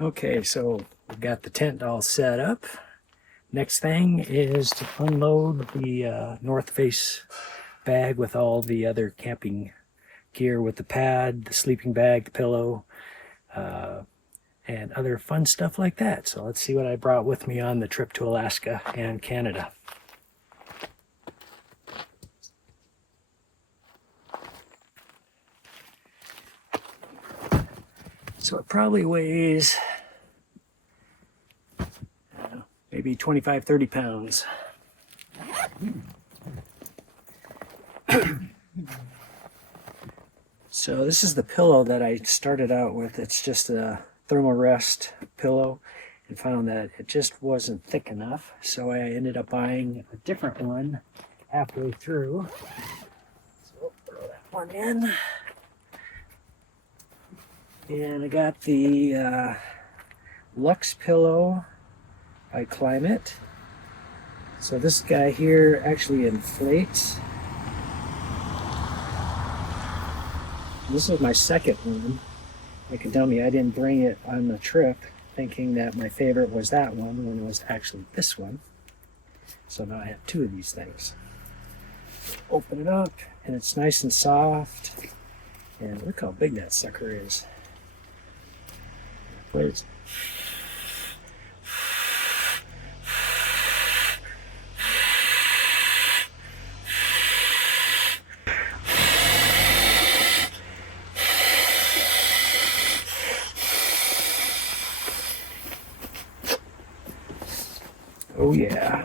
Okay, so we've got the tent all set up. Next thing is to unload the North Face bag with all the other camping gear, with the pad, the sleeping bag, the pillow, uh, and other fun stuff like that. So let's see what I brought with me on the trip to Alaska and Canada. So it probably weighs maybe 25, 30 pounds. So this is the pillow that I started out with. It's just a Thermarest pillow, and found that it just wasn't thick enough. So I ended up buying a different one halfway through. So we'll throw that one in. And I got the Luxe pillow by Climate. So this guy here actually inflates. This is my second one. You can tell me I didn't bring it on the trip thinking that my favorite was that one when it was actually this one. So now I have two of these things. Open it up and it's nice and soft. And look how big that sucker is. Wait. Oh yeah.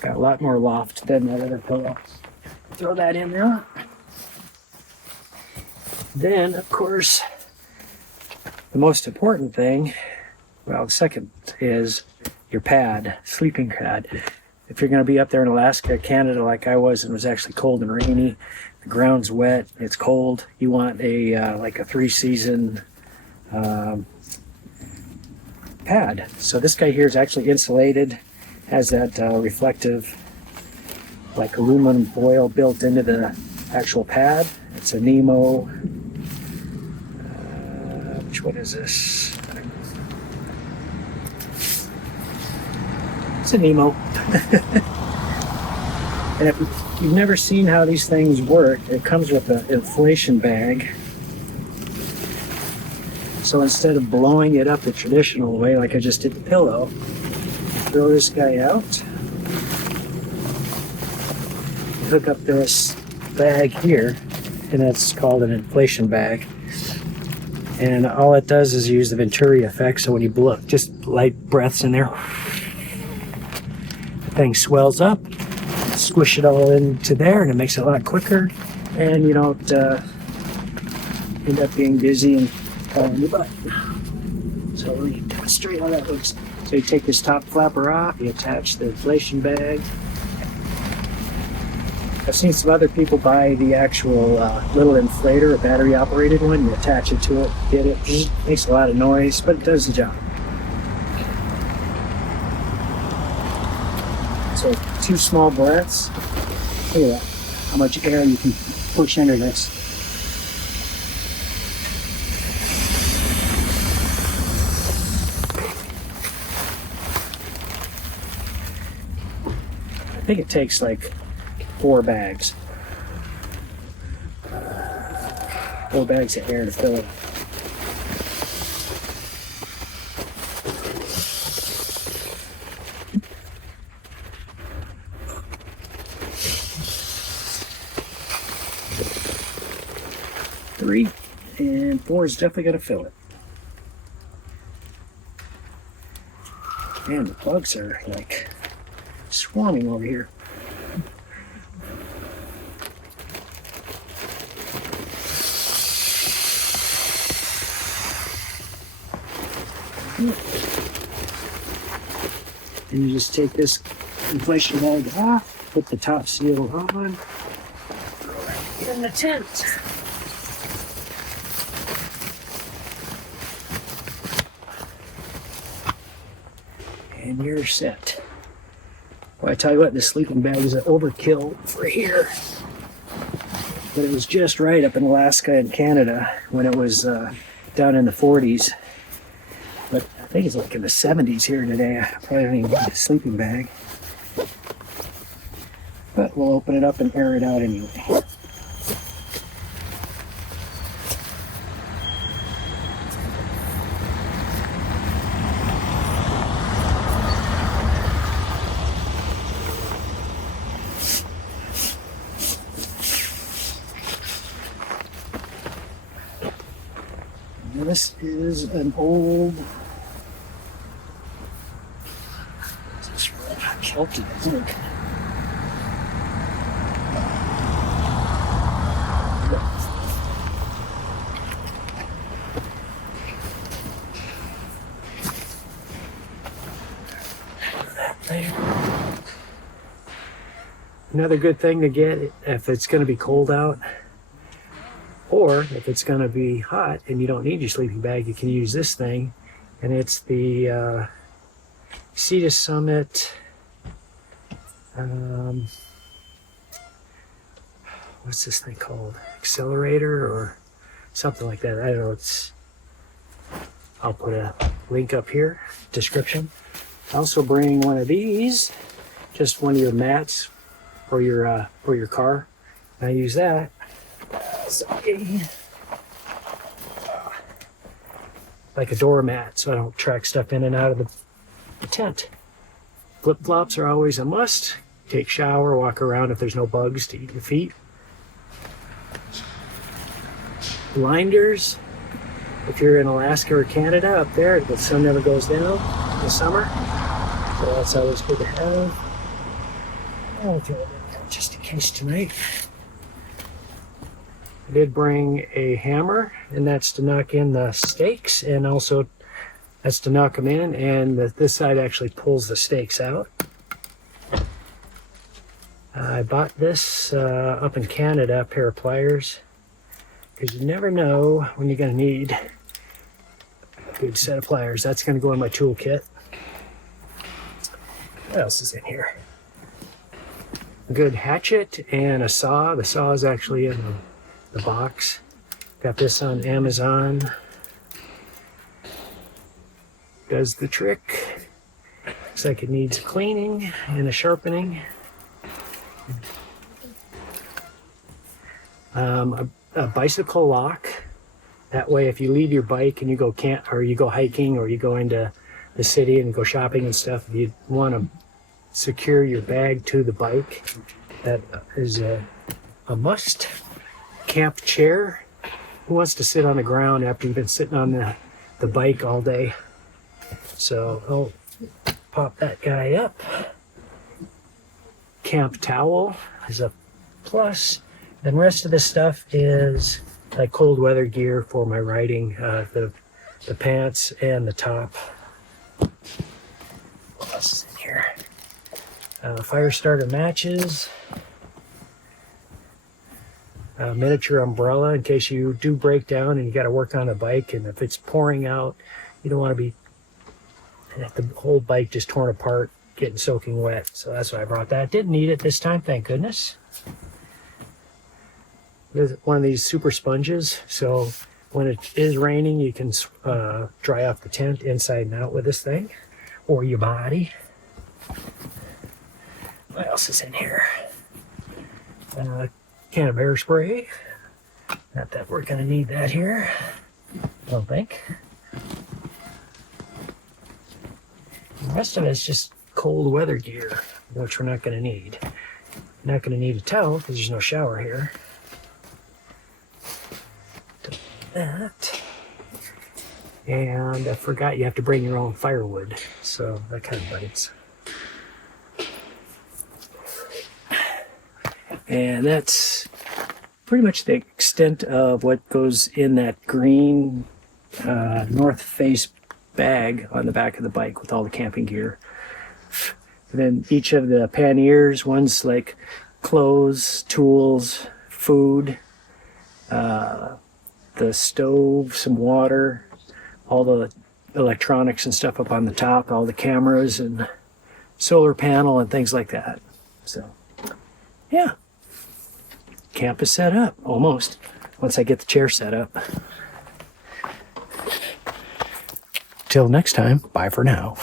Got a lot more loft than that other pillow. Throw that in there. Then, of course, the most important thing, well, the second is your pad, sleeping pad. If you're going to be up there in Alaska, Canada, like I was, and it was actually cold and rainy, the ground's wet, it's cold, you want a like a 3-season pad. So this guy here is actually insulated, has that reflective, like aluminum foil built into the actual pad. It's a Nemo. Which one is this? It's a Nemo. And if you've never seen how these things work, it comes with an inflation bag. So instead of blowing it up the traditional way, like I just did the pillow, throw this guy out, hook up this bag here, and that's called an inflation bag. And all it does is use the Venturi effect, so when you blow just light breaths in there, the thing swells up, squish it all into there, and it makes it a lot quicker, and you don't end up being dizzy and falling your butt. So let me demonstrate how that looks. So you take this top flapper off, you attach the inflation bag. I've seen some other people buy the actual little inflator, a battery operated one. You attach it to it, get it. Makes a lot of noise, but it does the job. So 2 small breaths. Look at that, how much air you can push into this. I think it takes like 4 bags. 4 bags of air to fill it. Three and 4 is definitely going to fill it. Man, the bugs are like swarming over here. And you just take this inflation bag off, put the top seal on, throw it in the tent. And you're set. Well, I tell you what, this sleeping bag is an overkill for here. But it was just right up in Alaska and Canada when it was down in the 40s, but I think it's like in the 70s here today. I probably don't even need a sleeping bag. But we'll open it up and air it out anyway. This is an old shelter, I think. Another good thing to get if it's going to be cold out, or if it's going to be hot and you don't need your sleeping bag, you can use this thing, and it's the Sea to Summit. What's this thing called? Accelerator or something like that. I don't know. I'll put a link up here, description. I also bring one of these, just one of your mats for your car. And I use that like a doormat, so I don't track stuff in and out of the tent. Flip-flops are always a must. Take shower, walk around if there's no bugs to eat your feet. Blinders, if you're in Alaska or Canada up there, the sun never goes down in the summer, so that's always good to have. I'll throw it in there just in case tonight. I did bring a hammer, and that's to knock in the stakes, and also that's to knock them in, and this side actually pulls the stakes out. I bought this up in Canada, a pair of pliers, because you never know when you're going to need a good set of pliers. That's going to go in my toolkit. What else is in here? A good hatchet and a saw. The saw is actually in the box. Got this on Amazon. Does the trick. Looks like it needs cleaning and a sharpening. A bicycle lock. That way, if you leave your bike and you go you go hiking or you go into the city and go shopping and stuff, if you want to secure your bag to the bike, that is a must. Camp chair. Who wants to sit on the ground after you've been sitting on the bike all day? So I'll pop that guy up. Camp towel is a plus. Then rest of the stuff is like cold weather gear for my riding, the pants and the top. What else is in here? Fire starter matches. A miniature umbrella in case you do break down and you got to work on a bike, and if it's pouring out, you don't want to be the whole bike just torn apart, getting soaking wet. So that's why I brought that. Didn't need it this time, thank goodness. There's one of these super sponges, so when it is raining, you can dry off the tent inside and out with this thing, or your body. What else is in here? Can of air spray. Not that we're going to need that here, I don't think. The rest of it is just cold weather gear, which we're not going to need. Not going to need a towel because there's no shower here. That. And I forgot you have to bring your own firewood, so that kind of bites. And that's pretty much the extent of what goes in that green North Face bag on the back of the bike with all the camping gear. And then each of the panniers, one's like clothes, tools, food, the stove, some water, all the electronics and stuff up on the top, all the cameras and solar panel and things like that. So, yeah. Camp is set up, almost, once I get the chair set up. Till next time, bye for now.